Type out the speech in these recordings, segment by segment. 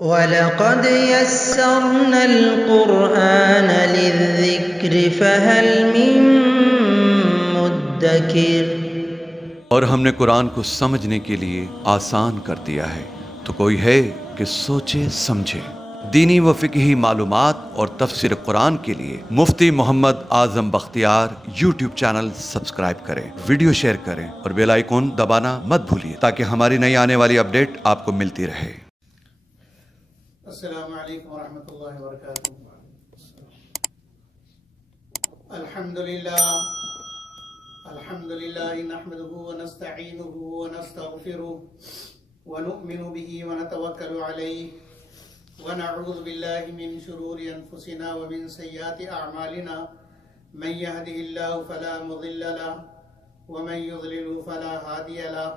وَلَقَدْ يَسَّرْنَا الْقُرْآنَ لِلذِّكْرِ فَهَلْ مِن مُّدَّكِرٍ، اور ہم نے قرآن کو سمجھنے کے لیے آسان کر دیا ہے، تو کوئی ہے کہ سوچے سمجھے۔ دینی و فقہی معلومات اور تفسیر قرآن کے لیے مفتی Muhammad Azam Bakhtiyar YouTube channel subscribe کریں، ویڈیو شیئر کریں اور بیل آئیکن دبانا مت بھولیے تاکہ ہماری نئی آنے والی اپڈیٹ آپ کو ملتی رہے۔ السلام علیکم ورحمۃ اللہ وبرکاتہ۔ الحمدللہ نحمده ونستعینه ونستغفره ونؤمن به ونتوکل علیہ ونعوذ باللہ من شرور انفسنا ومن سیئات اعمالنا، من يهده اللہ فلا مضل له ومن يضلل فلا هادی له،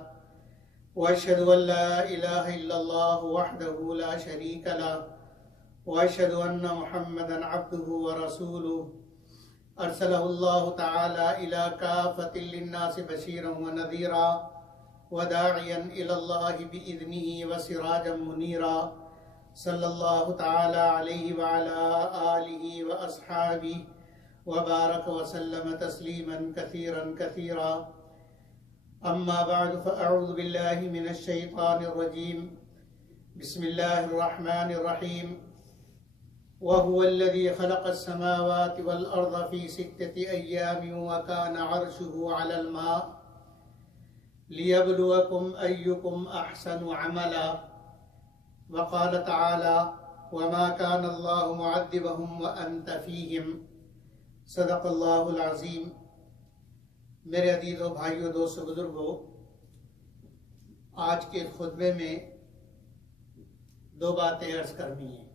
وأشهد أن لا إله إلا الله وحده لا شريك له، وأشهد أن محمدا عبده ورسوله أرسله الله تعالى إلى كافة للناس بشيرا ونذيرا وداعيا إلى الله بإذنه وسراجا منيرا، صلى الله تعالى عليه وعلى آله وأصحابه وبارك وسلم تسليما كثيرا كثيرا. أما بعد فأعوذ بالله من الشيطان الرجيم. بسم الله الرحمن الرحيم. وهو الذي خلق السماوات والأرض في 6 أيام وكان عرشه على الماء ليبلوكم أيكم أحسن عملا، وقال تعالى وما كان الله معذبهم وأنت فيهم، صدق الله العظيم. میرے عزیزو، بھائیو، دوستو، بزرگو، آج کے خطبے میں دو باتیں عرض کرنی ہیں۔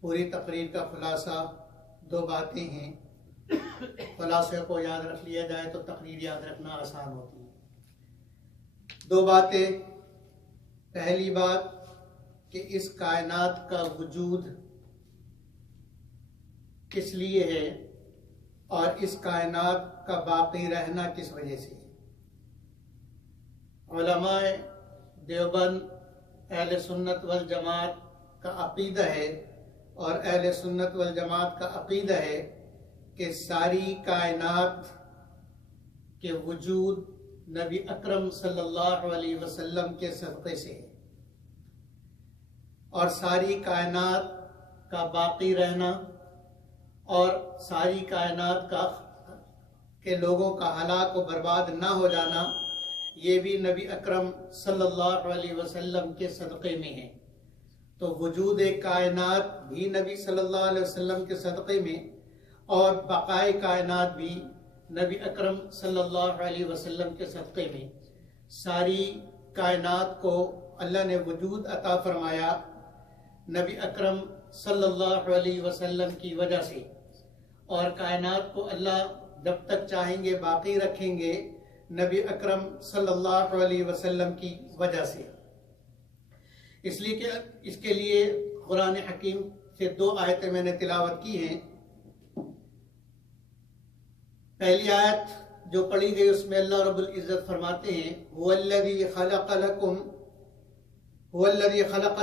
پوری تقریر کا خلاصہ دو باتیں ہیں۔ خلاصے کو یاد رکھ لیا جائے تو تقریر یاد رکھنا آسان ہوتی ہے۔ دو باتیں، پہلی بات کہ اس کائنات کا وجود کس لیے ہے اور اس کائنات کا باقی رہنا کس وجہ سے ہے۔ علماء دیوبند اہل سنت والجماعت کا عقیدہ ہے اور اہل سنت والجماعت کا عقیدہ ہے کہ ساری کائنات کے وجود نبی اکرم صلی اللہ علیہ وسلم کے صدقے سے ہے، اور ساری کائنات کا باقی رہنا اور ساری کائنات کے لوگوں کا ہلاک و برباد نہ ہو جانا، یہ بھی نبی اکرم صلی اللہ علیہ وسلم کے صدقے میں ہے۔ تو وجود کائنات بھی نبی صلی اللہ علیہ وسلم کے صدقے میں، اور بقائے کائنات بھی نبی اکرم صلی اللہ علیہ وسلم کے صدقے میں۔ ساری کائنات کو اللہ نے وجود عطا فرمایا نبی اکرم صلی اللہ علیہ وسلم کی وجہ سے، اور کائنات کو اللہ جب تک چاہیں گے باقی رکھیں گے نبی اکرم صلی اللہ علیہ وسلم کی وجہ سے۔ اس لیے کہ اس کے لیے قرآن حکیم سے دو آیتیں میں نے تلاوت کی ہیں۔ پہلی آیت جو پڑھی گئی اس میں اللہ رب العزت فرماتے ہیں هو الذی خلق لکم هو الذی خلق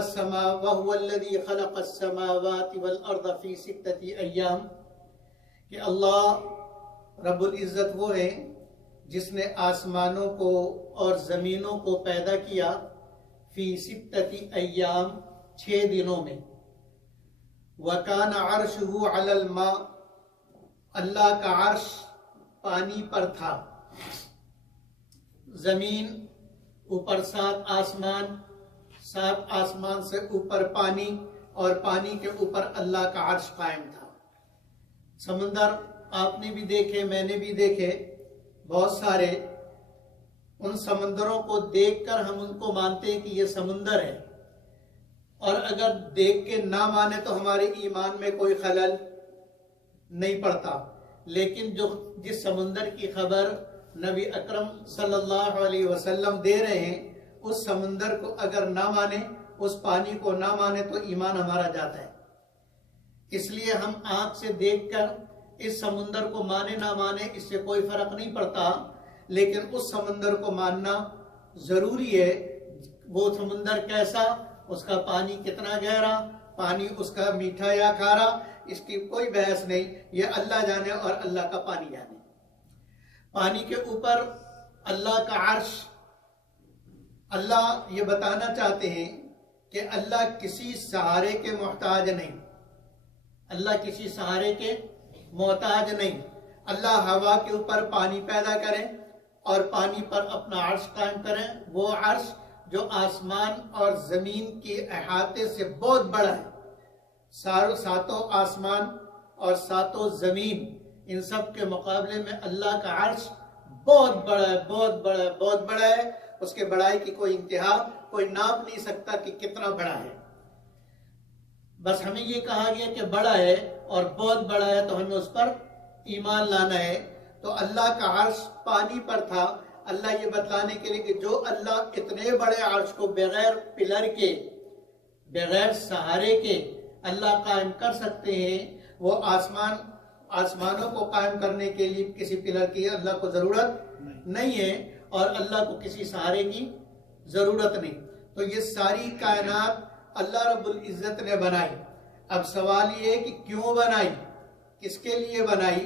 السماوات والارض فی 6 ایام، کہ اللہ رب العزت وہ ہیں جس نے آسمانوں کو اور زمینوں کو پیدا کیا فی 6 ایام، 6 دنوں میں۔ وکان عرشہ علی الماء، اللہ کا عرش پانی پر تھا۔ زمین اوپر 7 آسمان، 7 آسمان سے اوپر پانی، اور پانی کے اوپر اللہ کا عرش قائم تھا۔ سمندر آپ نے بھی دیکھے، میں نے بھی دیکھے بہت سارے۔ ان سمندروں کو دیکھ کر ہم ان کو مانتے ہیں کہ یہ سمندر ہے، اور اگر دیکھ کے نہ مانے تو ہمارے ایمان میں کوئی خلل نہیں پڑتا۔ لیکن جس سمندر کی خبر نبی اکرم صلی اللہ علیہ وسلم دے رہے ہیں، اس سمندر کو اگر نہ مانے، اس پانی کو نہ مانے تو ایمان ہمارا جاتا ہے۔ اس لیے ہم آنکھ سے دیکھ کر اس سمندر کو مانے نہ مانے اس سے کوئی فرق نہیں پڑتا، لیکن اس سمندر کو ماننا ضروری ہے۔ وہ سمندر کیسا؟ اس کا پانی کتنا گہرا، پانی اس کا میٹھا یا کھارا، اس کی کوئی بحث نہیں، یہ اللہ جانے اور اللہ کا پانی جانے۔ پانی کے اوپر اللہ کا عرش، اللہ یہ بتانا چاہتے ہیں کہ اللہ کسی سہارے کے محتاج نہیں، اللہ کسی سہارے کے محتاج نہیں۔ اللہ ہوا کے اوپر پانی پیدا کرے اور پانی پر اپنا عرش قائم کریں، وہ عرش جو آسمان اور زمین کے احاطے سے بہت بڑا ہے، ساتوں آسمان اور ساتوں زمین، ان سب کے مقابلے میں اللہ کا عرش بہت بڑا ہے، بہت بڑا ہے، بہت بڑا ہے۔ اس کے بڑائی کی کوئی انتہا کوئی ناپ نہیں سکتا کہ کتنا بڑا ہے۔ بس ہمیں یہ کہا گیا کہ بڑا ہے اور بہت بڑا ہے، تو ہمیں اس پر ایمان لانا ہے۔ تو اللہ کا عرش پانی پر تھا، اللہ یہ بتلانے کے لیے کہ جو اللہ اتنے بڑے عرش کو بغیر پلر کے، بغیر سہارے کے اللہ قائم کر سکتے ہیں، وہ آسمانوں کو قائم کرنے کے لیے کسی پلر کی اللہ کو ضرورت نہیں ہے، اور اللہ کو کسی سہارے کی ضرورت نہیں۔ تو یہ ساری کائنات اللہ رب العزت نے بنائی۔ اب سوال یہ ہے کہ کیوں بنائی، کس کے لیے بنائی؟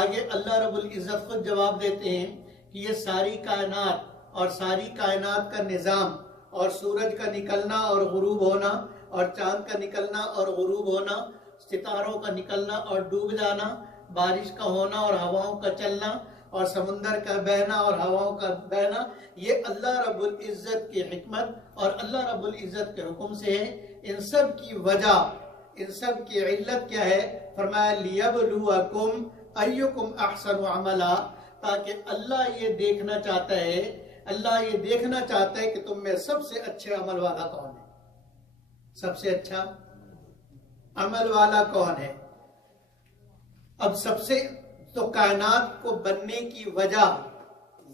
آگے اللہ رب العزت خود جواب دیتے ہیں کہ یہ ساری کائنات اور ساری کائنات کا نظام، اور سورج کا نکلنا اور غروب ہونا، اور چاند کا نکلنا اور غروب ہونا، ستاروں کا نکلنا اور ڈوب جانا، بارش کا ہونا اور ہواؤں کا چلنا، اور سمندر کا بہنا اور ہواؤں کا بہنا، یہ اللہ رب العزت کی حکمت اور اللہ رب العزت کے حکم سے ہے۔ ان سب کی وجہ، ان سب کی علت کیا ہے؟ فرمایا لِيَبْلُوَكُمْ أَيُّكُمْ أَحْسَنُ عَمَلًا، تاکہ اللہ یہ دیکھنا چاہتا ہے، اللہ یہ دیکھنا چاہتا ہے کہ تم میں سب سے اچھے عمل والا کون ہے، سب سے اچھا عمل والا کون ہے۔ اب سب سے تو کائنات کو بننے کی وجہ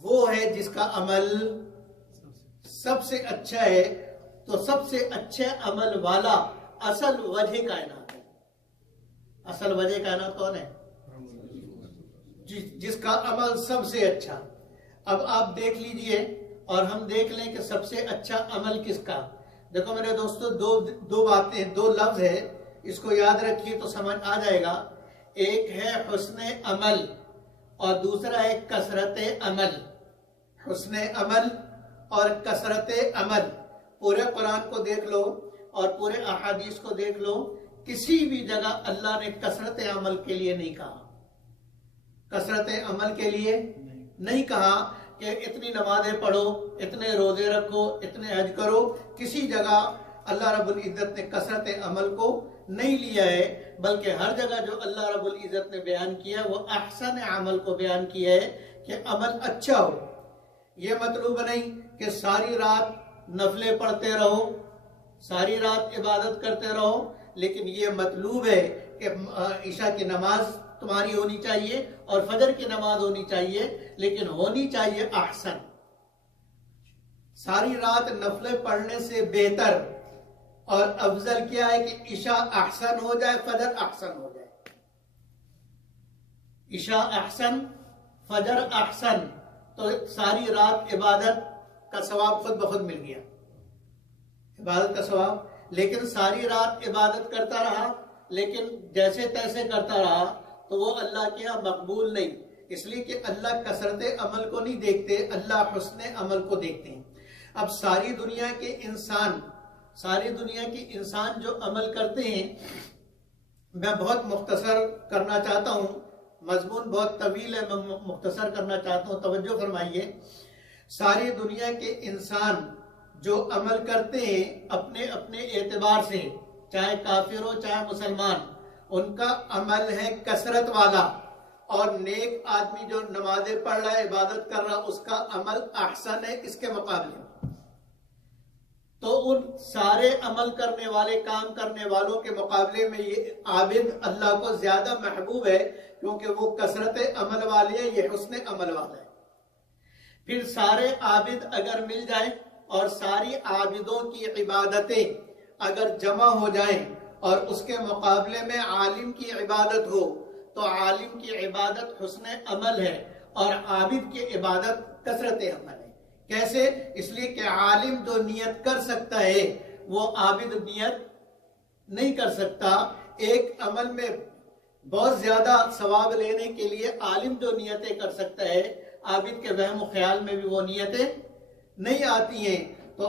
وہ ہے جس کا عمل سب سے اچھا ہے، تو سب سے اچھے عمل والا اصل وجہ کائنات ہے۔ اصل وجہ کائنات کون ہے؟ جس کا عمل سب سے اچھا۔ اب آپ دیکھ لیجئے اور ہم دیکھ لیں کہ سب سے اچھا عمل کس کا۔ دیکھو میرے دوستو، دو باتیں، دو لفظ ہے، اس کو یاد رکھیے تو سمجھ آ جائے گا۔ ایک ہے حسن عمل اور دوسرا ہے کثرت عمل۔ حسن عمل اور کثرت عمل، پورے قرآن کو دیکھ لو اور پورے احادیث کو دیکھ لو، کسی بھی جگہ اللہ نے کثرت عمل کے لیے نہیں کہا، کثرت عمل کے لیے نہیں کہا کہ اتنی نمازیں پڑھو، اتنے روزے رکھو، اتنے حج کرو۔ کسی جگہ اللہ رب العزت نے کثرت عمل کو نہیں لیا ہے، بلکہ ہر جگہ جو اللہ رب العزت نے بیان کیا وہ احسن عمل کو بیان کیا ہے کہ عمل اچھا ہو۔ یہ مطلوب نہیں کہ ساری رات نفلیں پڑھتے رہو، ساری رات عبادت کرتے رہو، لیکن یہ مطلوب ہے کہ عشاء کی نماز تمہاری ہونی چاہیے اور فجر کی نماز ہونی چاہیے، لیکن ہونی چاہیے احسن۔ ساری رات نفلیں پڑھنے سے بہتر اور افضل کیا ہے کہ عشاء احسن ہو جائے، فجر احسن ہو جائے۔ عشاء احسن، فجر احسن، تو ساری رات عبادت کا ثواب خود بخود مل گیا، عبادت کا ثواب۔ لیکن ساری رات عبادت کرتا رہا لیکن جیسے تیسے کرتا رہا تو وہ اللہ کے ہاں مقبول نہیں، اس لیے کہ اللہ کثرت عمل کو نہیں دیکھتے، اللہ حسن عمل کو دیکھتے ہیں۔ اب ساری دنیا کے انسان جو عمل کرتے ہیں، میں بہت مختصر کرنا چاہتا ہوں، مضمون بہت طویل ہے، میں مختصر کرنا چاہتا ہوں، توجہ فرمائیے۔ ساری دنیا کے انسان جو عمل کرتے ہیں اپنے اپنے اعتبار سے، چاہے کافر ہو چاہے مسلمان، ان کا عمل ہے کثرت والا، اور نیک آدمی جو نمازیں پڑھ رہا ہے، عبادت کر رہا، اس کا عمل احسن ہے اس کے مقابلے میں۔ تو ان سارے عمل کرنے والے، کام کرنے والوں کے مقابلے میں یہ عابد اللہ کو زیادہ محبوب ہے، کیونکہ وہ کثرت عمل والے ہے، یہ حسن عمل والا ہے۔ پھر سارے عابد اگر مل جائیں اور ساری عابدوں کی عبادتیں اگر جمع ہو جائیں اور اس کے مقابلے میں عالم کی عبادت ہو، تو عالم کی عبادت حسن عمل ہے اور عابد کی عبادت کثرت عمل ہے۔ کیسے؟ اس لیے کہ عالم جو نیت کر سکتا ہے وہ عابد نیت نہیں کر سکتا. ایک عمل میں بہت زیادہ ثواب لینے کے لیے عالم جو نیتیں کر سکتا ہے، عابد کے وہم و خیال میں بھی وہ نیتیں نہیں آتی ہیں. تو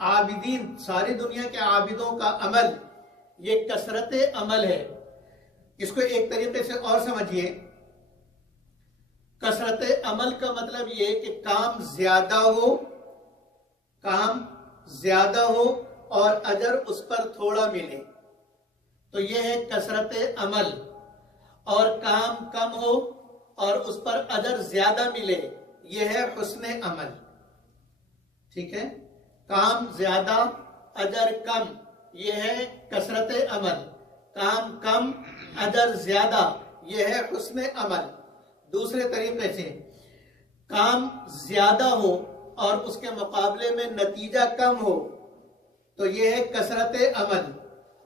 عابدین ساری دنیا کے عابدوں کا عمل یہ کثرت عمل ہے. اس کو ایک طریقے سے اور سمجھیے، کثرت عمل کا مطلب یہ کہ کام زیادہ ہو اور اجر اس پر تھوڑا ملے، تو یہ ہے کثرت عمل. اور کام کم ہو اور اس پر اجر زیادہ ملے، یہ ہے حسن عمل. ٹھیک ہے، کام زیادہ اجر کم، یہ ہے کثرت عمل. کام کم اجر زیادہ، یہ ہے حسن عمل. دوسرے طریقے سے کام زیادہ ہو اور اس کے مقابلے میں نتیجہ کم ہو تو یہ ہے کثرت عمل.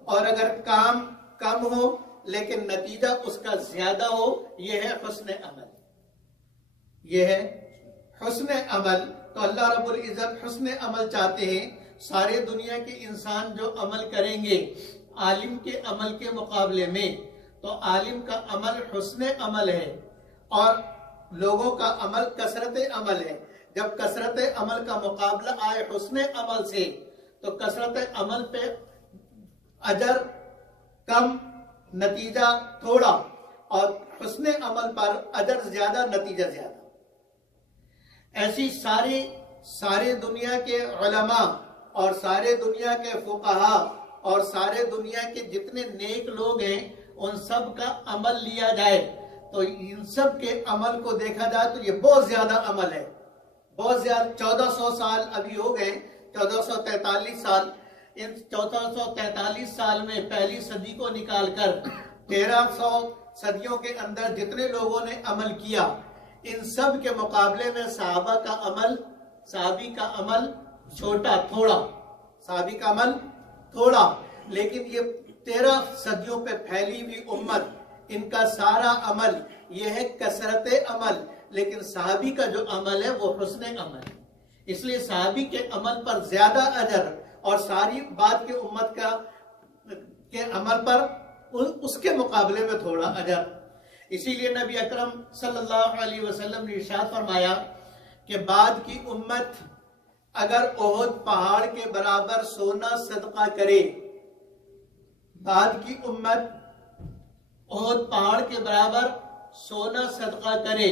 اور اگر کام کم ہو لیکن نتیجہ اس کا زیادہ ہو، یہ ہے حسن عمل. یہ ہے حسن عمل. تو اللہ رب العزت حسن عمل چاہتے ہیں. سارے دنیا کے انسان جو عمل کریں گے عالم کے عمل کے مقابلے میں، تو عالم کا عمل حسن عمل ہے اور لوگوں کا عمل کثرت عمل ہے. جب کثرت عمل کا مقابلہ آئے حسن عمل سے، تو کثرت عمل پہ اجر کم، نتیجہ تھوڑا، اور حسن عمل پر اجر زیادہ، نتیجہ زیادہ. ایسی سارے دنیا کے علماء اور سارے دنیا کے فقہاء اور سارے دنیا کے جتنے نیک لوگ ہیں، ان سب کا عمل لیا جائے تو ان سب کے عمل کو دیکھا جائے تو یہ بہت زیادہ عمل ہے. بہت زیادہ. 1400 سال ابھی ہو گئے، 1443 سال. ان 1443 سال میں پہلی صدی کو نکال کر 1300 صدیوں کے اندر جتنے لوگوں نے عمل کیا، ان سب کے مقابلے میں صحابی کا عمل چھوٹا، تھوڑا. صحابی کا عمل تھوڑا، لیکن یہ 13 صدیوں پہ پھیلی ہوئی امت، ان کا سارا عمل یہ ہے کثرت عمل. لیکن صحابی کا جو عمل ہے وہ حسن عمل ہے. اس لیے صحابی کے عمل پر زیادہ اجر اور ساری بعد کی امت کے عمل پر اس کے مقابلے میں تھوڑا اجر. اسی لیے نبی اکرم صلی اللہ علیہ وسلم نے ارشاد فرمایا کہ بعد کی امت اگر احد پہاڑ کے برابر سونا صدقہ کرے، بعد کی امت احد پہاڑ کے برابر سونا صدقہ کرے،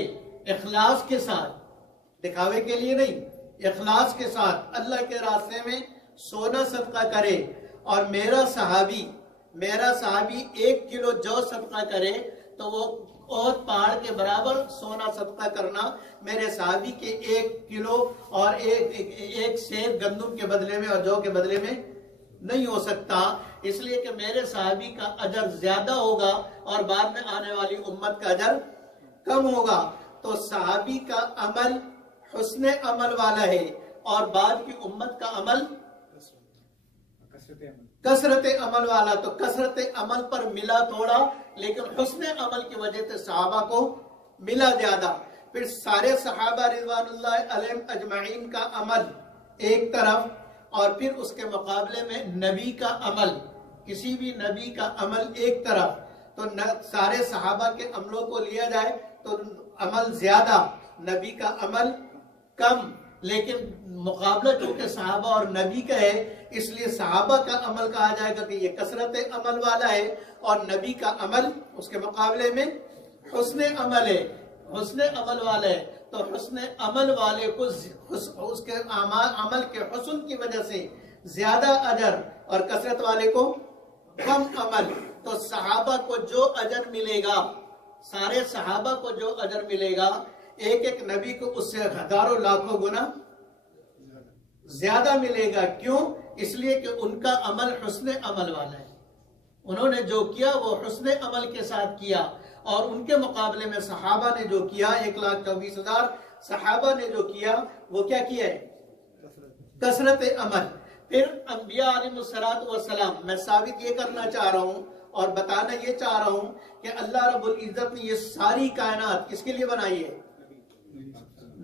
اخلاص کے ساتھ، دکھاوے کے لیے نہیں، اخلاص کے ساتھ اللہ کے راستے میں سونا صدقہ کرے، اور میرا صحابی 1 کلو جو صدقہ کرے تو وہ احد پہاڑ کے برابر سونا صدقہ کرنا میرے صحابی کے 1 کلو اور ایک سیر گندم کے بدلے میں اور جو کے بدلے میں نہیں ہو سکتا. اس لیے کہ میرے صحابی کا اجر زیادہ ہوگا اور بعد میں آنے والی امت کا اجر کم ہوگا. تو صحابی کا عمل حسن عمل والا ہے اور بعد کی امت کا عمل کثرت عمل والا. تو کثرت عمل پر ملا تھوڑا، لیکن حسن عمل کی وجہ سے صحابہ کو ملا زیادہ. پھر سارے صحابہ رضوان اللہ علیہم اجمعین کا عمل ایک طرف، اور پھر اس کے مقابلے میں نبی کا عمل، کسی بھی نبی کا عمل ایک طرف. تو سارے صحابہ کے عملوں کو لیا جائے تو عمل زیادہ، نبی کا عمل کم. لیکن مقابلہ چونکہ صحابہ اور نبی کا ہے، اس لیے صحابہ کا عمل کہا جائے گا کہ یہ کثرت عمل والا ہے، اور نبی کا عمل اس کے مقابلے میں حسن عمل ہے، حسن عمل والا ہے. تو حسن عمل والے کو اس کے عمل کے حسن کی وجہ سے زیادہ اجر، اور کثرت والے کو کم عمل. تو صحابہ کو جو اجر ملے گا، سارے صحابہ کو جو اجر ملے گا، ایک نبی کو اس سے ہزاروں لاکھوں گنا زیادہ ملے گا. کیوں؟ اس لیے کہ ان کا عمل حسن عمل والا ہے. انہوں نے جو کیا وہ حسن عمل کے ساتھ کیا، اور ان کے مقابلے میں صحابہ نے جو کیا، 1,24,000 صحابہ نے جو کیا وہ کیا کیا ہے؟ کثرت عمل. پھر انبیاء علیہ السلام، میں ثابت یہ کرنا چاہ رہا ہوں اور بتانا یہ چاہ رہا ہوں کہ اللہ رب العزت نے یہ ساری کائنات کس کے لیے بنائی ہے؟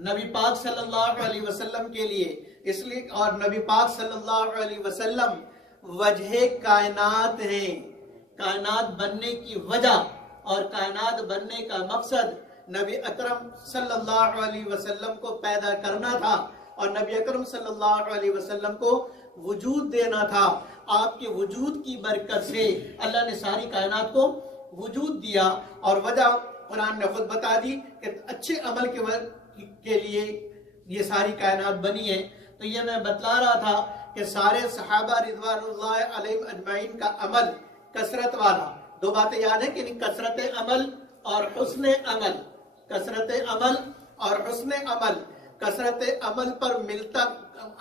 نبی پاک صلی اللہ علیہ وسلم کے لیے. اس لیے اور نبی پاک صلی اللہ علیہ وسلم وجہ کائنات ہیں، کائنات بننے کی وجہ اور کائنات بننے کا مقصد نبی اکرم صلی اللہ علیہ وسلم کو پیدا کرنا تھا اور نبی اکرم صلی اللہ علیہ وسلم کو وجود دینا تھا۔ آپ کے وجود کی برکت سے اللہ نے ساری کائنات کو وجود دیا، اور وجہ قرآن نے خود بتا دی کہ اچھے عمل کے لیے یہ ساری کائنات بنی ہے۔ تو یہ میں بتلا رہا تھا کہ سارے صحابہ رضوان اللہ علیہم اجمعین کا عمل کثرت والا، دو باتیں یاد ہیں کہ کثرت عمل اور حسن عمل، کثرت عمل اور حسن عمل۔ کثرت عمل پر ملتا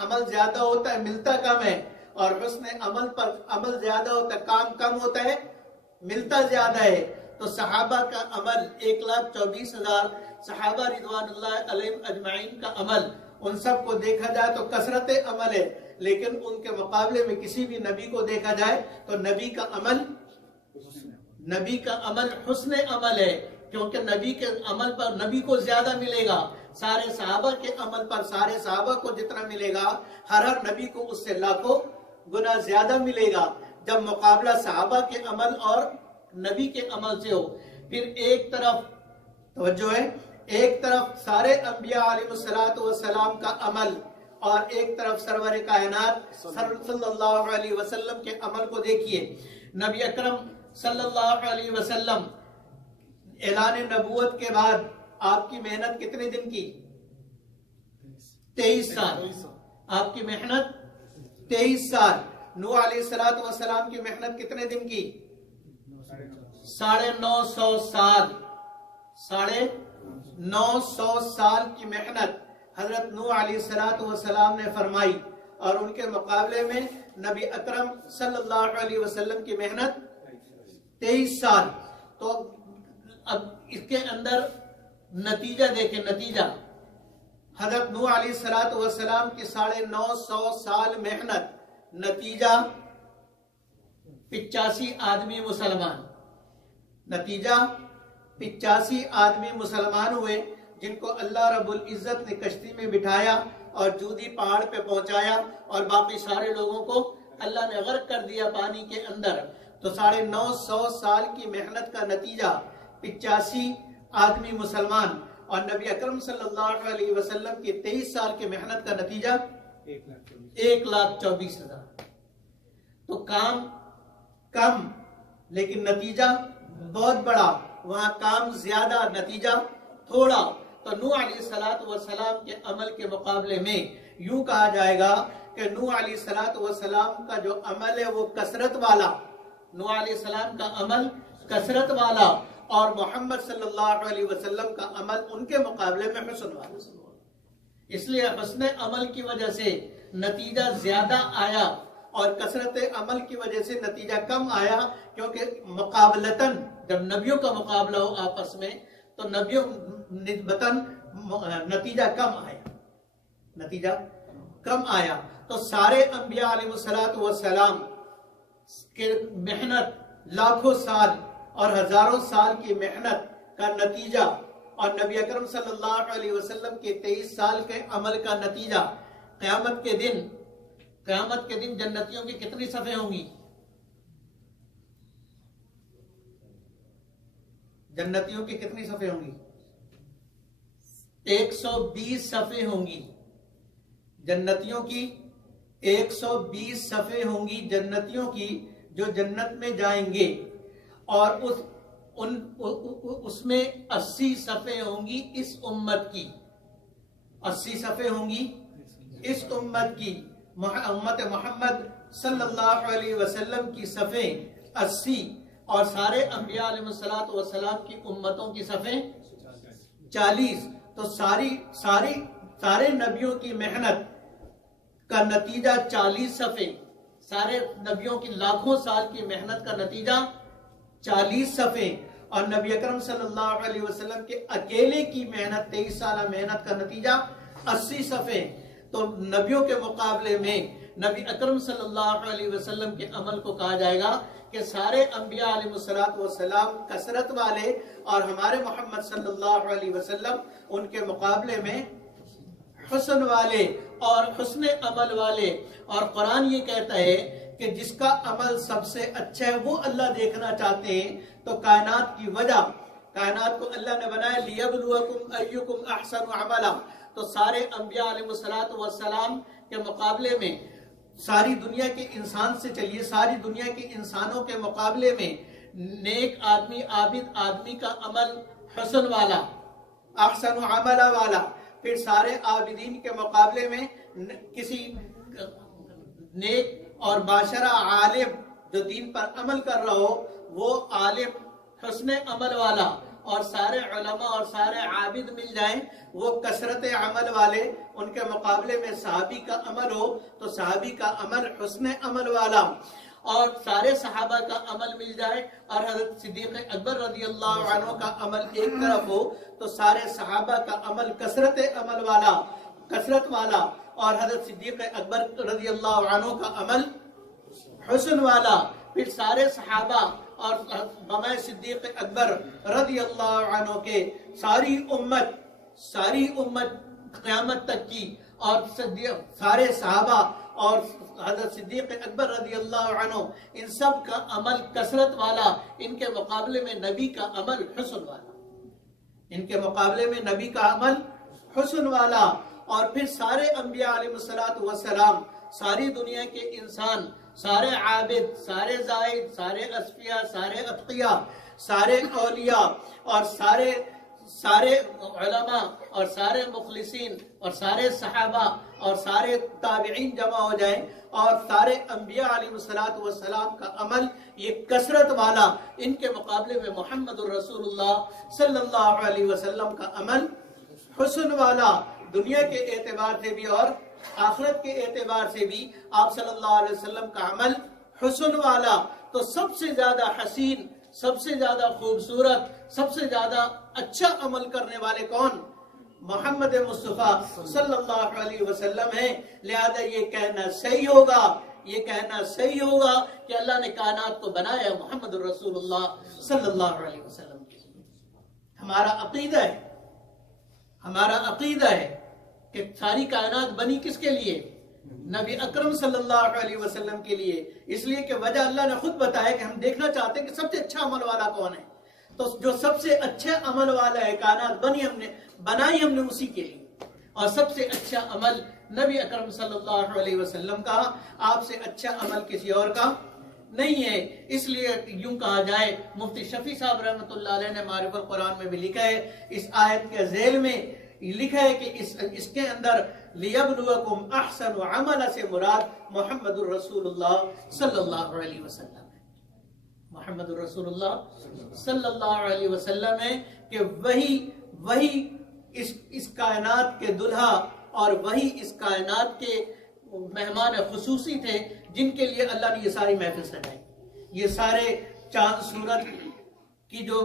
عمل زیادہ ہوتا ہے، ملتا کم ہے، اور حسن عمل پر عمل زیادہ ہوتا ہے، کام کم ہوتا ہے، ملتا زیادہ ہے۔ تو صحابہ کا عمل 1,24,000 صحابہ رضوان اللہ علیہم اجمعین کا عمل، ان سب کو دیکھا جائے تو کثرت عمل ہے، لیکن ان کے مقابلے میں کسی بھی نبی کو دیکھا جائے تو نبی کا عمل حسن عمل ہے، کیونکہ نبی کے عمل پر نبی کو زیادہ ملے گا، سارے صحابہ کے عمل پر سارے صحابہ کو جتنا ملے گا ہر نبی کو اس سے لاکھوں گنا زیادہ ملے گا جب مقابلہ صحابہ کے عمل اور نبی کے عمل سے ہو۔ پھر ایک طرف توجہ ہے، ایک طرف سارے انبیاء علیہ السلام کا عمل اور ایک طرف سرور کائنات صلی اللہ علیہ وسلم کے عمل کو دیکھیے۔ نبی اکرم صلی اللہ علیہ وسلم اعلان نبوت کے بعد آپ کی محنت کتنے دن کی؟ 23 سال۔ آپ کی محنت 23 سال۔ نوح علیہ السلام کی محنت کتنے دن کی؟ 950 سال۔ 950 سال کی محنت حضرت نوح علیہ السلام نے فرمائی، اور ان کے مقابلے میں نبی اکرم صلی اللہ علیہ وسلم کی محنت 23 سال۔ تو اب اس کے اندر نتیجہ دیکھیں، نتیجہ حضرت نوح علیہ السلام کی 950 سال محنت، نتیجہ 85 آدمی مسلمان، نتیجہ 85 آدمی مسلمان ہوئے، جن کو اللہ رب العزت نے کشتی میں بٹھایا اور جودی پہاڑ پہ پہنچایا، اور باقی سارے لوگوں کو اللہ نے غرق کر دیا پانی کے اندر۔ تو 950 سال کی محنت کا نتیجہ 85 آدمی مسلمان، اور نبی اکرم صلی اللہ علیہ وسلم کی 23 سال کی محنت کا نتیجہ 1,24,000۔ تو کام کم لیکن نتیجہ بہت بڑا، وہاں کام زیادہ نتیجہ تھوڑا۔ تو نوح علیہ السلام کے عمل کے مقابلے میں یوں کہا جائے گا کہ نوح علیہ السلام کا جو عمل ہے وہ کثرت والا، نوح علیہ السلام کا عمل کثرت والا، اور محمد صلی اللہ علیہ وسلم کا عمل ان کے مقابلے میں حسن والا۔ اس لیے حسن عمل کی وجہ سے نتیجہ زیادہ آیا اور کثرت عمل کی وجہ سے نتیجہ کم آیا، کیونکہ مقابلتاً جب نبیوں کا مقابلہ ہو آپس میں تو نبیوں نسبتاً نتیجہ کم آیا، نتیجہ کم آیا۔ تو سارے انبیاء علیہ السلام کے محنت لاکھوں سال اور ہزاروں سال کی محنت کا نتیجہ، اور نبی اکرم صلی اللہ علیہ وسلم کے 23 سال کے عمل کا نتیجہ، قیامت کے دن جنتیوں کی کتنی صفیں ہوں گی؟ جنتیوں کی کتنی صفیں ہوں گی؟ 120 صفیں ہوں گی جنتیوں کی، 120 صفیں ہوں گی جنتیوں کی جو جنت میں جائیں گے، اور اس میں 80 صفیں ہوں گی اس امت کی، 80 صفیں ہوں گی اس امت کی، امت محمد صلی اللہ علیہ وسلم کی صفیں 80، اور سارے انبیاء علیہ السلام کی امتوں کی صفیں 40۔ تو سارے نبیوں کی محنت کا نتیجہ 40 صفیں، سارے نبیوں کی لاکھوں سال کی محنت کا نتیجہ 40 صفیں، اور نبی اکرم صلی اللہ علیہ وسلم کے اکیلے کی محنت 23 سالہ محنت کا نتیجہ 80 صفیں۔ تو نبیوں کے مقابلے میں نبی اکرم صلی اللہ علیہ وسلم کے عمل کو کہا جائے گا کہ سارے انبیاء علیہ السلام کثرت والے، اور ہمارے محمد صلی اللہ علیہ وسلم ان کے مقابلے میں حسن والے اور حسن عمل والے. اور قرآن یہ کہتا ہے کہ جس کا عمل سب سے اچھا ہے وہ اللہ دیکھنا چاہتے ہیں. تو کائنات کی وجہ، کائنات کو اللہ نے بنایا لیبلوکم ایکم احسن عملا. تو سارے انبیاء علیہ السلام کے مقابلے میں ساری دنیا کے انسان سے چلیے، ساری دنیا کے انسانوں کے مقابلے میں نیک آدمی، عابد آدمی کا عمل حسن والا، احسن عملہ والا. پھر سارے عابدین کے مقابلے میں کسی نیک اور باشرہ عالم جو دین پر عمل کر رہا ہو وہ عالم حسن عمل والا. اور سارے علماء اور سارے عابد مل جائیں وہ کثرت عمل والے. ان کے مقابلے میں صحابی کا عمل ہو تو صحابی کا عمل حسن عمل والا. اور سارے صحابہ کا عمل مل جائے اور حضرت صدیق اکبر رضی اللہ عنہ کا عمل ایک طرف ہو تو سارے صحابہ کا عمل کثرت عمل والا، کثرت والا. اور حضرت صدیق اکبر رضی اللہ عنہ کا عمل حسن والا. پھر سارے صحابہ اور غمائے صدیق اکبر رضی اللہ عنہ کے ساری امت قیامت تک کی اور سارے صحابہ اور حضرت صدیق اکبر رضی اللہ عنہ ان سب کا عمل کثرت والا. ان کے مقابلے میں نبی کا عمل حسن والا، ان کے مقابلے میں نبی کا عمل حسن والا. اور پھر سارے انبیاء علیہ السلام، ساری دنیا کے انسان، سارے عابد، سارے زاہد، سارے اصفیاء، سارے اتقیاء، سارے اولیاء اور سارے علماء اور سارے مخلصین اور سارے صحابہ اور سارے تابعین جمع ہو جائیں اور سارے انبیاء علیہ السلام کا عمل یہ کثرت والا. ان کے مقابلے میں محمد الرسول اللہ صلی اللہ علیہ وسلم کا عمل حسن والا. دنیا کے اعتبار سے بھی اور آخرت کے اعتبار سے بھی آپ صلی اللہ علیہ وسلم کا عمل حسن والا. تو سب سے زیادہ حسین، سب سے زیادہ خوبصورت، سب سے زیادہ اچھا عمل کرنے والے کون؟ محمد مصطفیٰ صلی اللہ علیہ وسلم ہیں. لہذا یہ کہنا صحیح ہوگا کہ اللہ نے کائنات کو بنایا محمد الرسول اللہ صلی اللہ علیہ وسلم کے لیے. ہمارا عقیدہ ہے کہ ساری کائنات بنی کس کے لیے؟ نبی اکرم صلی اللہ علیہ وسلم کے لیے. اس لیے کہ وجہ اللہ نے خود بتایا کہ ہم دیکھنا چاہتے ہیں کہ سب سے اچھا عمل والا کون ہے. تو جو سب سے اچھا عمل والا ہے، کائنات بنائی ہم نے اسی کے لیے. اور سب سے اچھا عمل نبی اکرم صلی اللہ علیہ وسلم کا. آپ سے اچھا عمل کسی اور کا نہیں ہے. اس لیے یوں کہا جائے، مفتی شفیع صاحب رحمۃ اللہ علیہ نے معرف القرآن میں بھی لکھا ہے، اس آیت کے ذیل میں لکھا ہے کہ اس کے اندر لیبلوکم احسن عملا سے مراد محمد الرسول اللہ صلی اللہ علیہ وسلم ہے. محمد الرسول اللہ صلی اللہ علیہ وسلم ہے کہ وہی اس کائنات کے دلہا اور وہی اس کائنات کے مہمان خصوصی تھے جن کے لیے اللہ نے یہ ساری محفل سجائی. یہ سارے چاند سورج کی جو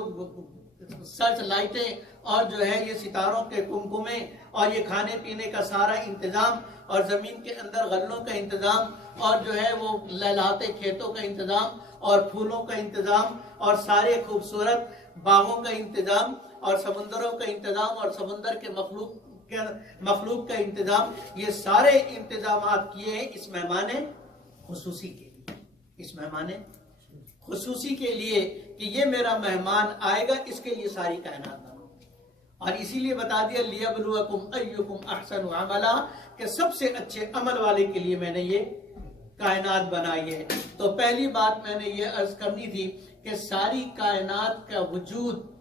سرچ لائٹیں اور جو ہے یہ ستاروں کے کمکمے اور یہ کھانے پینے کا سارا انتظام اور زمین کے اندر غلوں کا انتظام اور جو ہے وہ لہلاتے کھیتوں کا انتظام اور پھولوں کا انتظام اور سارے خوبصورت باغوں کا انتظام اور سمندروں کا انتظام اور سمندر کے مخلوق کا انتظام، یہ سارے انتظامات کیے ہیں اس مہمان خصوصی کے لیے. اس مہمان خصوصی کے لیے کہ یہ میرا مہمان آئے گا، اس کے لیے ساری کائنات بنا. اور اسی لیے بتا دیا لیبلوکم ایکم احسن عملا کہ سب سے اچھے عمل والے کے لیے میں نے یہ کائنات بنائی ہے. تو پہلی بات میں نے یہ عرض کرنی تھی کہ ساری کائنات کا وجود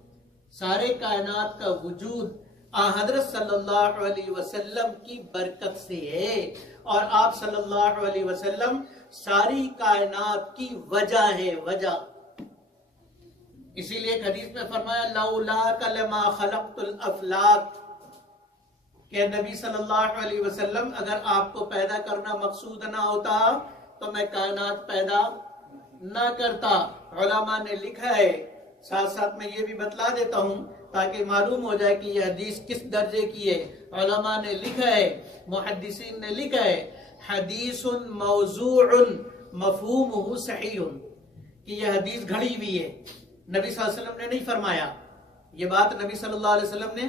حضرت صلی اللہ علیہ وسلم کی برکت سے ہے. اور آپ صلی اللہ علیہ وسلم ساری کائنات کی وجہ ہے، وجہ. اسی لیے ایک حدیث میں فرمایا لولاک لما خلقت الافلاک، کہ نبی صلی اللہ علیہ وسلم اگر آپ کو پیدا کرنا مقصود نہ ہوتا تو میں کائنات پیدا نہ کرتا. علماء نے لکھا ہے، ساتھ ساتھ میں یہ بھی بتلا دیتا ہوں تاکہ معلوم ہو جائے کہ یہ حدیث کس درجے کی ہے. علماء نے لکھا ہے، محدثین نے لکھا ہے، حدیث موضوع مفہومہ صحیح، کہ یہ حدیث گھڑی ہوئی ہے. نبی صلی اللہ علیہ وسلم نے نہیں فرمایا، یہ بات نبی صلی اللہ علیہ وسلم نے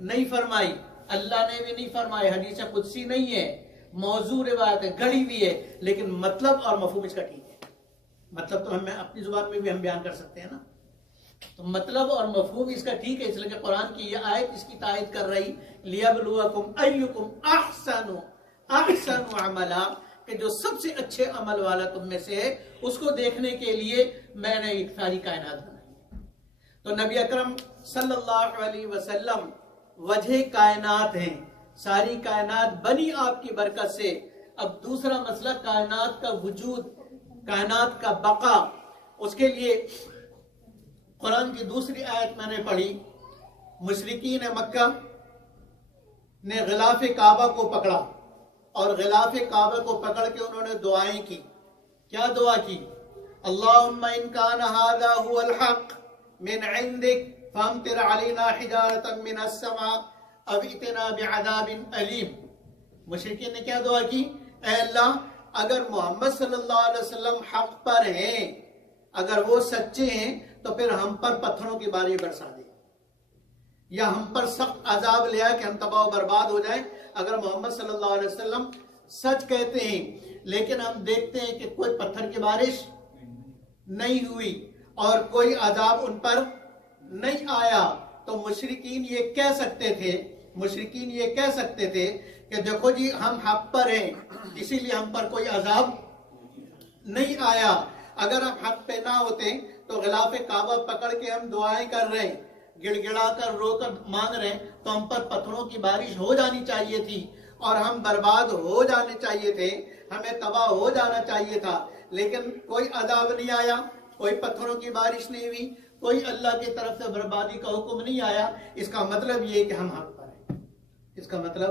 نہیں فرمائی. اللہ نے بھی نہیں فرمایا، حدیث قدسی نہیں ہے، موضوع روایت ہے، گڑھی ہوئی ہے، لیکن مطلب اور مفہوم اس کا ٹھیک ہے۔ مطلب تو ہم اپنی زبان میں بھی ہم بیان کر سکتے ہیں نا، تو مطلب اور مفہوم اس کا ٹھیک ہے، اس لیے کہ قرآن کی یہ آیت اس کی تائید کر رہی، لیبلوکم ایکم احسن عملا، کہ جو سب سے اچھے عمل والا تم میں سے ہے اس کو دیکھنے کے لیے میں نے ایک ساری کائنات بنائی۔ تو نبی اکرم صلی اللہ علیہ وسلم وجہ کائنات ہیں، ساری کائنات بنی آپ کی برکت سے۔ اب دوسرا مسئلہ کائنات کا وجود، کائنات کا بقا، اس کے لیے قرآن کی دوسری آیت میں نے پڑھی، مشرکین مکہ نے غلاف کعبہ کو پکڑا اور غلاف کعبہ کو پکڑ کے انہوں نے دعائیں کی۔ کیا دعا کی؟ اللہم ان کان ھذا ھو الحق من عندک فامطر علینا حجارۃ من السماء او ائتنا بعذاب علیم۔ مشرکین نے کیا دعا کی؟ اے اللہ، اگر محمد صلی اللہ علیہ وسلم حق پر ہیں، اگر وہ سچے ہیں تو پھر ہم پر پتھروں کی بارش برسا دے، یا ہم پر سخت عذاب لے آئے کہ ہم تباہ و برباد ہو جائیں۔ اگر محمد صلی اللہ علیہ وسلم سچ کہتے ہیں، لیکن ہم دیکھتے ہیں کہ کوئی پتھر کی بارش نہیں ہوئی اور کوئی عذاب ان پر نہیں آیا، تو مشرکین یہ کہہ سکتے تھے کہ دیکھو جی ہم حق پر ہیں، اسی لیے ہم پر کوئی عذاب نہیں آیا۔ اگر ہم حق پہ نہ ہوتے تو غلاف کعبہ پکڑ کے ہم دعائیں کر رہے ہیں، گڑ گڑا کر رو کر مانگ رہے ہیں، تو ہم پر پتھروں کی بارش ہو جانی چاہیے تھی اور ہم برباد ہو جانے چاہیے تھے، ہمیں تباہ ہو جانا چاہیے تھا، لیکن کوئی عذاب نہیں آیا، کوئی پتھروں کی بارش نہیں ہوئی، کوئی اللہ کی طرف سے بربادی کا حکم نہیں آیا۔ اس کا مطلب یہ کہ ہم حق پر ہیں، اس کا مطلب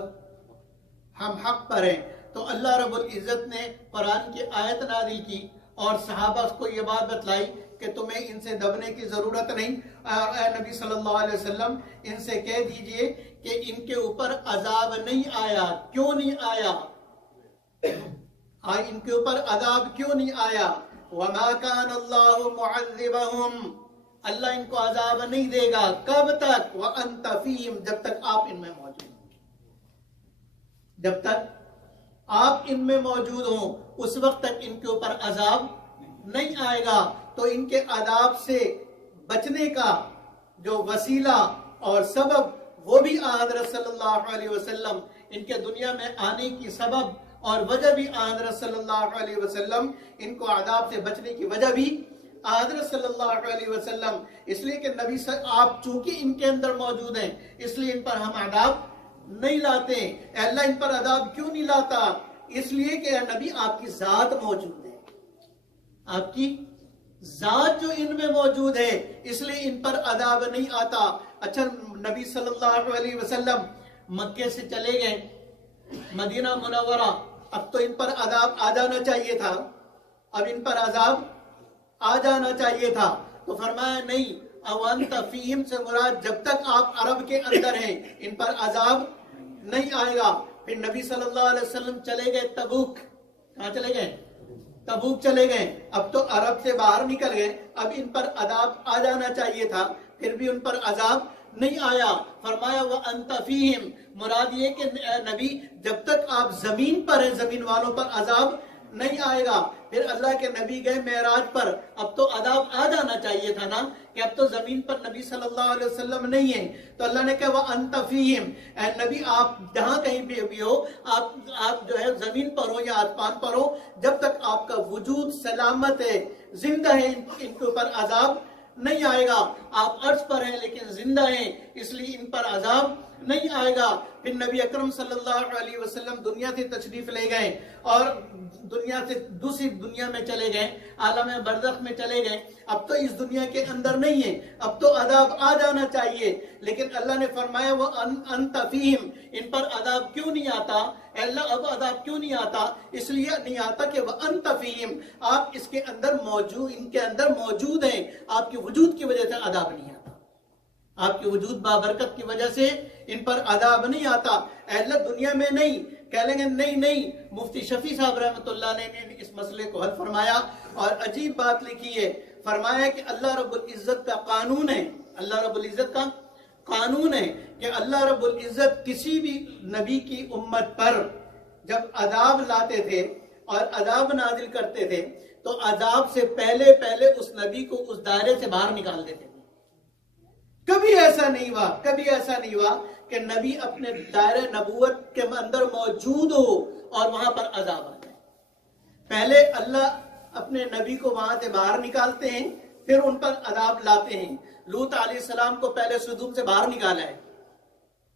ہم حق پر ہیں۔ تو اللہ رب العزت نے قرآن کی آیت نازل کی اور صحابہ کو یہ بات بتلائی کہ تمہیں ان سے دبنے کی ضرورت نہیں، اور اے نبی صلی اللہ علیہ وسلم ان سے کہہ دیجئے کہ ان کے اوپر عذاب نہیں آیا۔ کیوں نہیں آیا؟ ان کے اوپر عذاب کیوں نہیں آیا؟ وَمَا كَانَ اللَّهُ مُعَذِّبَهُمْ، اللہ ان کو عذاب نہیں دے گا، کب تک؟ وَأَنْتَ فِيهِمْ، جب تک آپ ان میں موجود ہوں، جب تک آپ ان میں موجود ہوں اس وقت تک ان کے اوپر عذاب نہیں آئے گا۔ تو ان کے عذاب سے بچنے کا جو وسیلہ اور سبب وہ بھی حضرت صلی اللہ علیہ وسلم، ان کے دنیا میں آنے کی سبب اور وجہ بھی حضرت صلی اللہ علیہ وسلم، ان کو عذاب سے بچنے کی وجہ بھی حضرت صلی اللہ علیہ وسلم، اس لیے کہ نبی آپ چونکہ ان کے اندر موجود ہیں اس لیے ان پر ہم عذاب نہیں لاتے ہیں۔ اے اللہ ان پر عذاب کیوں نہیں لاتا؟ اس لیے کہ اے نبی آپ کی ذات موجود ہے، آپ کی ذات جو ان میں موجود ہے، اس لیے ان پر عذاب نہیں آتا۔ اچھا، نبی صلی اللہ علیہ وسلم مکے سے چلے گئے مدینہ منورہ، اب تو ان پر عذاب آ جانا چاہیے تھا، اب ان پر عذاب آ جانا چاہیے تھا، تو فرمایا نہیں، اوانت فیہم سے مراد جب تک آپ عرب کے اندر ہیں ان پر عذاب نہیں آئے گا۔ پھر نبی صلی اللہ علیہ وسلم چلے گئے تبوک، کہاں چلے گئے؟ تبوک چلے گئے، اب تو عرب سے باہر نکل گئے، اب ان پر عذاب آ جانا چاہیے تھا، پھر بھی ان پر عذاب نہیں آیا۔ فرمایا وَأَنْتَ فِيهِمْ، مراد یہ کہ نبی جب تک آپ زمین پر ہیں زمین والوں پر عذاب نہیں آئے گا۔ پھر اللہ کے نبی گئے معراج پر، اب تو عذاب آ جانا چاہیے تھا نا، کہ اب تو زمین پر نبی صلی اللہ علیہ وسلم نہیں ہیں، تو اللہ نے کہا وَأَنْتَ فِيهِمْ، اے نبی آپ جہاں کہیں بھی ہو، آپ جو ہے زمین پر ہو یا آسمان پر ہو، جب تک آپ کا وجود سلامت ہے، زندہ ہے، ان کے اوپر عذاب نہیں آئے گا۔ آپ عرش پر ہیں لیکن زندہ ہیں، اس لیے ان پر عذاب نہیں آئے گا۔ پھر نبی اکرم صلی اللہ علیہ وسلم دنیا سے تشریف لے گئے اور دنیا سے دوسری دنیا میں چلے گئے، عالم برزخ میں چلے گئے، اب تو اس دنیا کے اندر نہیں ہے، اب تو عذاب آ جانا چاہیے، لیکن اللہ نے فرمایا وہ انت فیہم، ان پر عذاب کیوں نہیں آتا؟ اے اللہ اب عذاب کیوں نہیں آتا؟ اس لیے نہیں آتا کہ وہ انت فیہم، آپ اس کے اندر موجود، ان کے اندر موجود ہیں، آپ کے وجود کی وجہ سے عذاب نہیں آتا، آپ کے وجود بابرکت کی وجہ سے ان پر عذاب نہیں آتا۔ اے اللہ دنیا میں نہیں، کہہ لیں گے نہیں، مفتی شفیع صاحب رحمۃ اللہ علیہ نے اس مسئلے کو حل فرمایا اور عجیب بات لکھی ہے، فرمایا کہ اللہ رب العزت کا قانون ہے، اللہ رب العزت کا قانون ہے کہ اللہ رب العزت کسی بھی نبی کی امت پر جب عذاب لاتے تھے اور عذاب نازل کرتے تھے تو عذاب سے پہلے اس نبی کو اس دائرے سے باہر نکال دیتے تھے. کبھی ایسا نہیں ہوا کہ نبی اپنے دائرہ نبوت کے اندر موجود ہو اور وہاں پر عذاب آ جائے. پہلے اللہ اپنے نبی کو وہاں سے باہر نکالتے ہیں، پھر ان پر عذاب لاتے ہیں. لوط علیہ السلام کو پہلے سدوم سے باہر نکالا ہے،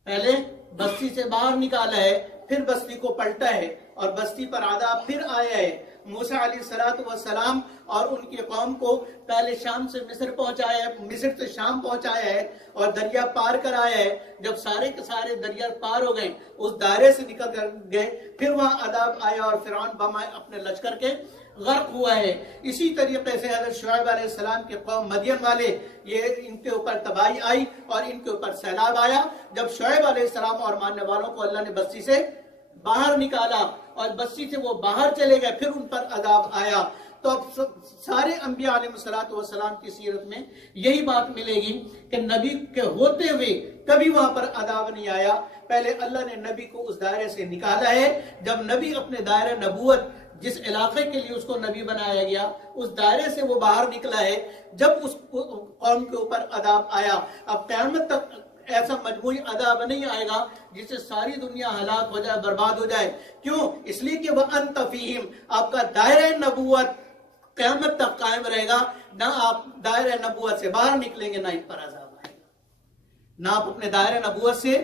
پہلے بستی سے باہر نکالا ہے، پھر بستی کو پلٹا ہے اور بستی پر عذاب پھر آیا ہے. موسیٰ علیہ السلام اور ان کی قوم کو پہلے شام سے مصر پہنچایا ہے، مصر سے شام پہنچایا ہے اور دریا پار کرایا ہے. جب سارے کے سارے دریا پار ہو گئے، اس دائرے سے نکل کر گئے، پھر وہاں عذاب آیا اور فرعون بم اپنے لشکر کے غرق ہوا ہے. اسی طریقے سے حضرت شعیب علیہ السلام کے قوم مدین والے، یہ ان کے اوپر تباہی آئی اور ان کے اوپر سیلاب آیا. جب شعیب علیہ السلام اور ماننے والوں کو اللہ نے بستی سے باہر نکالا اور بستی سے وہ باہر چلے گئے، پھر ان پر عذاب آیا. تو اب سارے انبیاء علیہ السلام کی سیرت میں یہی بات ملے گی کہ نبی کے ہوتے ہوئے کبھی وہاں پر عذاب نہیں آیا. پہلے اللہ نے نبی کو اس دائرے سے نکالا ہے. جب نبی اپنے دائرہ نبوت، جس علاقے کے لیے اس کو نبی بنایا گیا، اس دائرے سے وہ باہر نکلا ہے، جب اس قوم کے اوپر عذاب آیا. اب قیامت تک ایسا مجموعی عذاب نہیں آئے گا جس سے ساری دنیا ہلاک ہو جائے، برباد ہو جائے. کیوں؟ اس لیے کہ وَأَنْتَ فِيهِمْ، آپ کا دائرہ نبوت قیامت تک قائم رہے گا. نہ آپ دائرہ نبوت سے باہر نکلیں گے، نہ ان پر عذاب آئے گا. نہ آپ اپنے دائرہ نبوت سے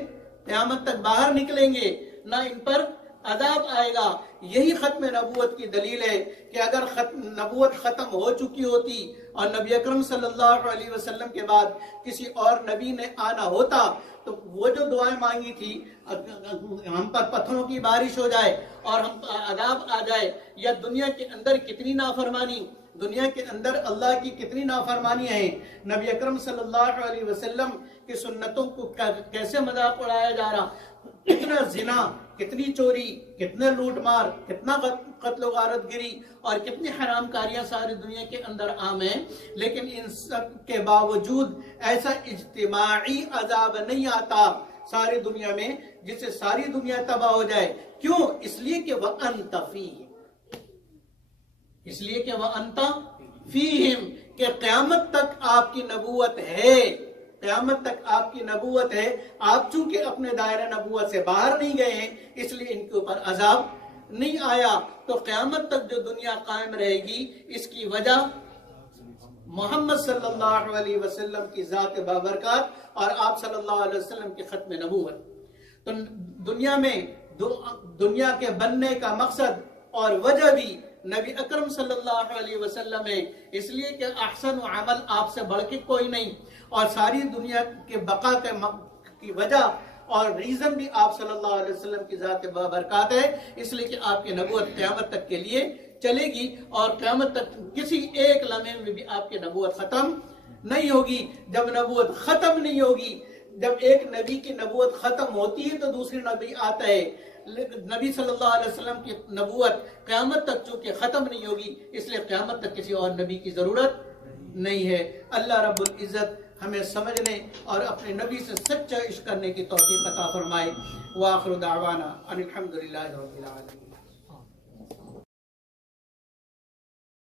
قیامت تک باہر نکلیں گے، نہ ان پر عذاب آئے گا. یہی ختم نبوت کی دلیل ہے کہ اگر نبوت ختم ہو چکی ہوتی اور نبی اکرم صلی اللہ علیہ وسلم کے بعد کسی اور نبی نے آنا ہوتا تو وہ جو دعائیں مانگی تھی، ہم پر پتھروں کی بارش ہو جائے اور ہم عذاب آ جائے، یا دنیا کے اندر کتنی نافرمانی، دنیا کے اندر اللہ کی کتنی نافرمانیاں ہیں، نبی اکرم صلی اللہ علیہ وسلم کی سنتوں کو کیسے مذاق اڑایا جا رہا، کتنا زنا، کتنی چوری، کتنے لوٹ مار، کتنا قتل و غارت گری اور کتنی حرام کاریاں ساری دنیا کے اندر عام ہیں. لیکن ان سب کے باوجود ایسا اجتماعی عذاب نہیں آتا ساری دنیا میں جس سے ساری دنیا تباہ ہو جائے. کیوں؟ اس لیے کہ وَأَنْتَ فِيهِمْ، اس لیے کہ وَأَنْتَ فِيهِمْ، کہ قیامت تک آپ کی نبوت ہے، قیامت تک آپ کی نبوت ہے. آپ چونکہ اپنے دائرہ نبوت سے باہر نہیں گئے ہیں، اس لیے ان کے اوپر عذاب نہیں آیا. تو قیامت تک جو دنیا قائم رہے گی، اس کی وجہ محمد صلی اللہ علیہ وسلم کی ذات بابرکات اور آپ صلی اللہ علیہ وسلم کی ختم نبوت. تو دنیا میں دنیا کے بننے کا مقصد اور وجہ بھی نبی اکرم صلی اللہ علیہ وسلم ہے. اس لیے کہ احسن و عمل آپ سے بڑھ کے کوئی نہیں، اور ساری دنیا کے بقا کی وجہ اور ریزن بھی آپ صلی اللہ علیہ وسلم کی ذات بابرکات ہے. اس لیے کہ آپ کی نبوت قیامت تک کے لیے چلے گی اور قیامت تک کسی ایک لمحے میں بھی آپ کی نبوت ختم نہیں ہوگی. جب نبوت ختم نہیں ہوگی، جب ایک نبی کی نبوت ختم ہوتی ہے تو دوسری نبی آتا ہے. نبی صلی اللہ علیہ وسلم کی نبوت قیامت تک چونکہ ختم نہیں ہوگی، اس لیے قیامت تک کسی اور نبی کی ضرورت نہیں ہے. اللہ رب العزت ہمیں سمجھنے اور اپنے نبی سے سچا عشق کرنے کی توفیق عطا فرمائے. وآخر دعوانا ان الحمدللہ رب العالمین.